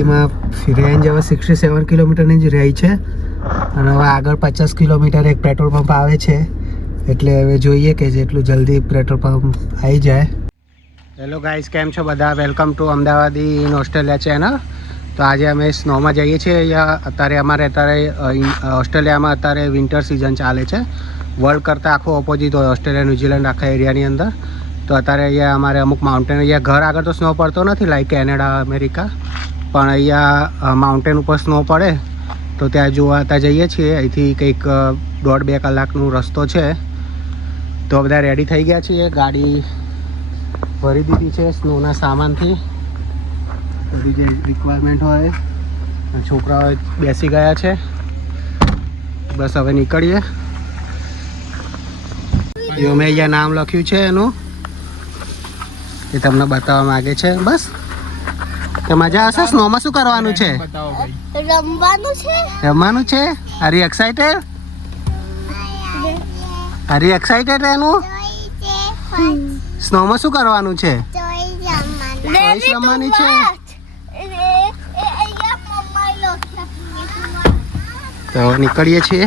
એમાં રેન્જ હવે sixty seven કિલોમીટરની જ રહી છે. અને હવે આગળ પચાસ કિલોમીટર એક પેટ્રોલ પંપ આવે છે. એટલે હવે જોઈએ કે જેટલું જલ્દી પેટ્રોલ પંપ આવી જાય. હેલો ગાઈસ, કેમ છો બધા? Welcome to Amdavadi in Australia channel. તો આજે અમે સ્નોમાં જઈએ છીએ. અહીંયા અત્યારે અમારે અત્યારે ઓસ્ટ્રેલિયામાં અત્યારે વિન્ટર સિઝન ચાલે છે. વર્લ્ડ કરતાં આખું ઓપોઝિટ હોય, ઓસ્ટ્રેલિયા, ન્યુઝીલેન્ડ, આખા એરિયાની અંદર. તો અત્યારે અહીંયા અમારે અમુક માઉન્ટેન અહીંયા ઘર આગળ તો સ્નો પડતો નથી લાઈક કેનેડા, અમેરિકા. પણ અહીંયા માઉન્ટેન ઉપર સ્નો પડે, તો ત્યાં જોવા, ત્યાં જઈએ છીએ. અહીંથી કંઈક દોઢ બે કલાકનો રસ્તો છે. તો બધા રેડી થઈ ગયા છીએ. ગાડી ભરી દીધી છે સ્નોના સામાનથી. બધી જે રિક્વાયરમેન્ટ હોય છોકરાઓ બેસી ગયા છે. બસ હવે નીકળીએ. મેં અહીંયા નામ લખ્યું છે એનું, એ તમને બતાવવા માગે છે. બસ. તો મજા આવશે સ્નોમાં શું કરવાનું છે? રમવાનું છે? રમવાનું છે? Are you excited are you excited એનું સ્નોમાં શું કરવાનું છે? રમવાની છે. તો નીકળીએ છીએ.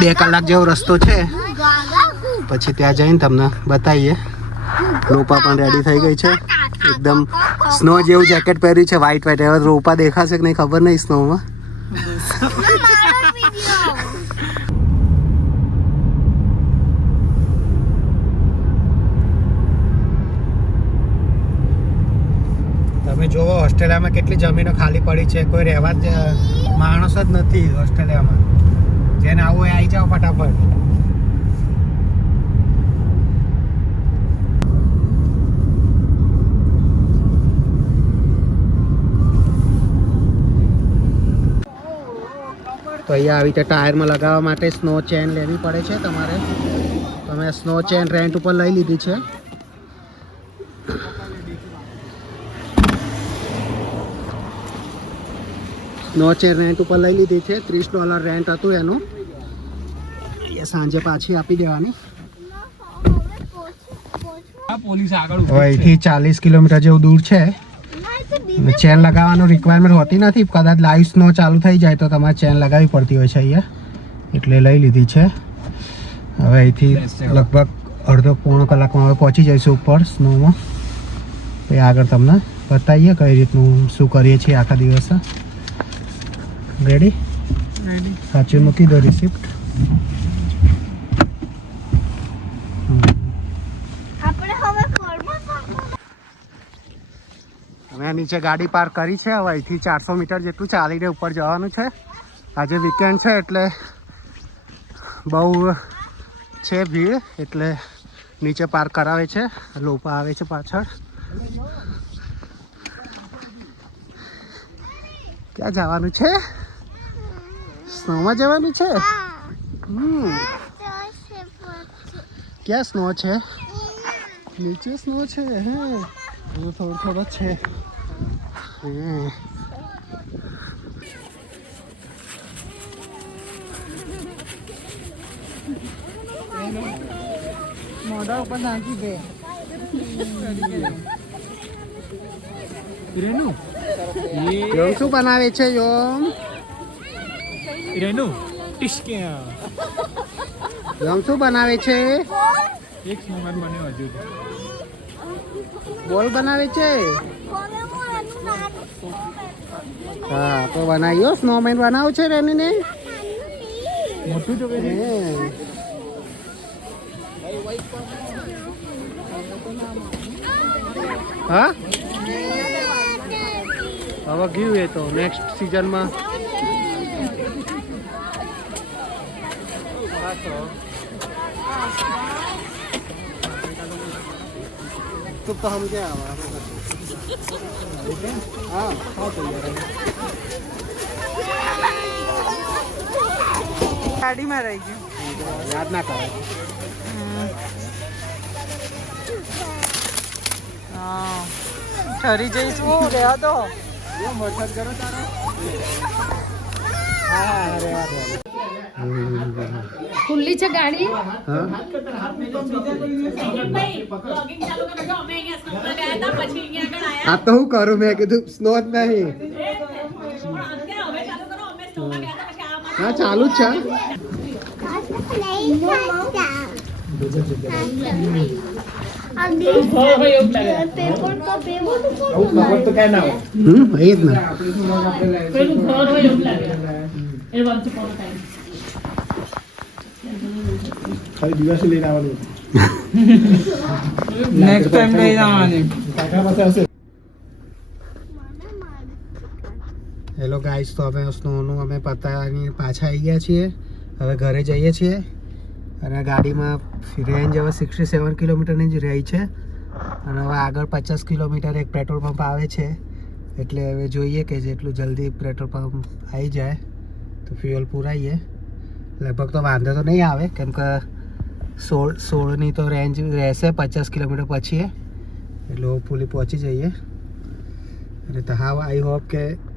બે કલાક જેવો રસ્તો છે. પછી ત્યાં જઈને તમને બતાવીએ. રોપા પણ રેડી થઈ ગઈ છે. એકદમ સ્નો જેવું જેકેટ પહેર્યું છે વ્હાઈટ વ્હાઈટ હવે રોપા દેખાશે કે નહીં, ખબર નહીં સ્નોમાં તમે જોવો ઓસ્ટ્રેલિયામાં કેટલી જમીનો ખાલી પડી છે. કોઈ રહેવા જ માણસ જ નથી ઓસ્ટ્રેલિયામાં. જેને આવું એ આવી જાઓ ફટાફટ. તો અહીંયા આવી રીતે ટાયરમાં લગાવવા માટે સ્નો ચેન લેવી પડે છે તમારે. તમે સ્નો ચેન રેન્ટ ઉપર લઈ લીધી છે. સ્નો ચેન રેન્ટ ઉપર લઈ લીધી છે. ત્રીસ ડોલર રેન્ટ હતું એનું. એ સાંજે પાછી આપી દેવાની. પોલીસ આગળ અહીંથી ચાલીસ કિલોમીટર જેવું દૂર છે. ચેન લગાવવાનું રિક્વાયરમેન્ટ હોતી નથી. કદાચ લાઈવ સ્નો ચાલુ થઈ જાય તો તમારે ચેન લગાવવી પડતી હોય છે અહીંયા. એટલે લઈ લીધી છે. હવે અહીંથી લગભગ અડધો પોણો કલાકમાં હવે પહોંચી જઈશું ઉપર સ્નોમાં પછી આગળ તમને બતાવીએ કઈ રીતનું શું કરીએ છીએ આખા દિવસે. રેડી સાચું મૂકી દો રિસિપ્ટ આપણે હવે ઘરમાં અમે નીચે ગાડી પાર્ક કરી છે, હવે અહીંથી ચારસો મીટર જેટલું ચાલીને ઉપર જવાનું છે. આજે વીકેન્ડ છે એટલે બહુ છે ભીડ, એટલે નીચે પાર્ક કરાવે છે, લોપા આવે છે પાછળ. ક્યાં જવાનું છે? સ્નોમાં જવાનું છે? ક્યાં સ્નો છે? નીચે સ્નો છે, હે. થોડો થોડો છે. મોઢા ઉપર નાખી દે. રેનુ? યોમ શું બનાવે છે યોમ? રેનુ યોમ શું બનાવે છે? એક સ્નોમેન બન્યો હજુ બોલ બનાવે છે? હા તો બનાવ્યો? સ્નોમેન બનાવ છે રેની ને મોટું જો કે હા. હવે ગયું એ તો નેક્સ્ટ સિઝનમાં તો હમ ક્યાં ગાડીમાં રહી ગયું. યાદ ના કરે. હા. ઠરી જઈશ. હું રહેવા દો. ખુલ્લી છે ગાડી? હા? આ તો હું કરું? મેં કીધું સ્નો જ નહીં. હા ચાલુ જ છે. પેપર તો પેપર હમ એ જ ને નેક્સ્ટ ટાઈમ લઈ જવાની હેલો ગાઈસ તો અમે સ્નોનું અમે પતાની પાછા આવી ગયા છીએ. હવે ઘરે જઈએ છીએ. અને ગાડીમાં રેન્જ હવે સિક્સટી સેવન કિલોમીટરની જ રહી છે. અને હવે આગળ પચાસ કિલોમીટર એક પેટ્રોલ પંપ આવે છે. એટલે હવે જોઈએ કે જેટલું જલ્દી પેટ્રોલ પંપ આવી જાય, તો ફ્યુઅલ પૂરાઈએ. લગભગ તો વાંધો તો નહીં આવે, કેમ કે સોળ, સોળની તો રેન્જ રહેશે પચાસ કિલોમીટર પછી એટલે હોપફુલી પહોંચી જઈએ. અને તો હા આઈ હોપ કે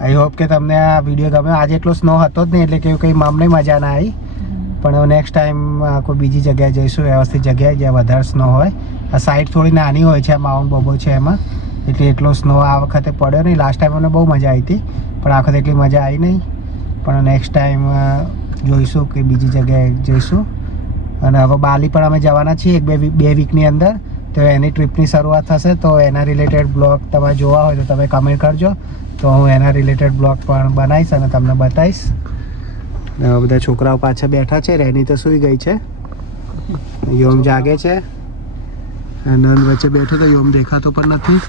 આઈ હોપ કે તમને આ વીડિયો ગમ્યો. આજે એટલો સ્નો હતો જ નહીં, એટલે કે કંઈ મામને મજા ના આવી. પણ નેક્સ્ટ ટાઈમ કોઈ બીજી જગ્યાએ જઈશું, વ્યવસ્થિત જગ્યાએ જ્યાં વધારે સ્નો હોય. આ સાઈડ થોડી નાની હોય છે માઉન્ટ બોબો છે એમાં. એટલે એટલો સ્નો આ વખતે પડ્યો નહીં. લાસ્ટ ટાઈમ મને બહુ મજા આવી હતી, પણ આ વખતે એટલી મજા આવી નહીં. પણ નેક્સ્ટ ટાઈમ જોઈશું કે બીજી જગ્યાએ જઈશું. અને હવે બાલી પણ અમે જવાના છીએ એક બે બે વીકની અંદર. તો એની ટ્રીપની શરૂઆત થશે તો એના રિલેટેડ બ્લોગ તમે જોવા હોય તો તમે કમેન્ટ કરજો. તો હું એના રિલેટેડ બ્લોગ પણ બનાવીશ અને તમને બતાવીશ. હવે બધા છોકરાઓ પાછા બેઠા છે રેની તો સૂઈ ગઈ છે. યોમ જાગે છે. નંદ વચ્ચે બેઠો તો યોમ દેખાતો પણ નથી.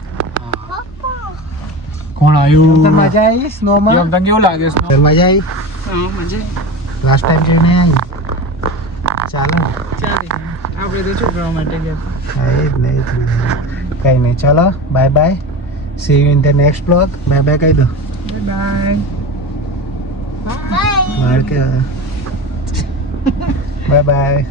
કોણ આવ્યું મજા આવી સ્નોમાં? તને કેવું લાગે છે મજા આવી હા મજા લાસ્ટ ટાઈમ જઈને આવી ચાલો ચાલે. આપણે તો છોકરાઓ માટે ગયા એ જ ને એ જ ને. કંઈ નહીં ચાલો bye bye see you in the next blog bye bye કહી દો. બાય બાય કે બાય બાય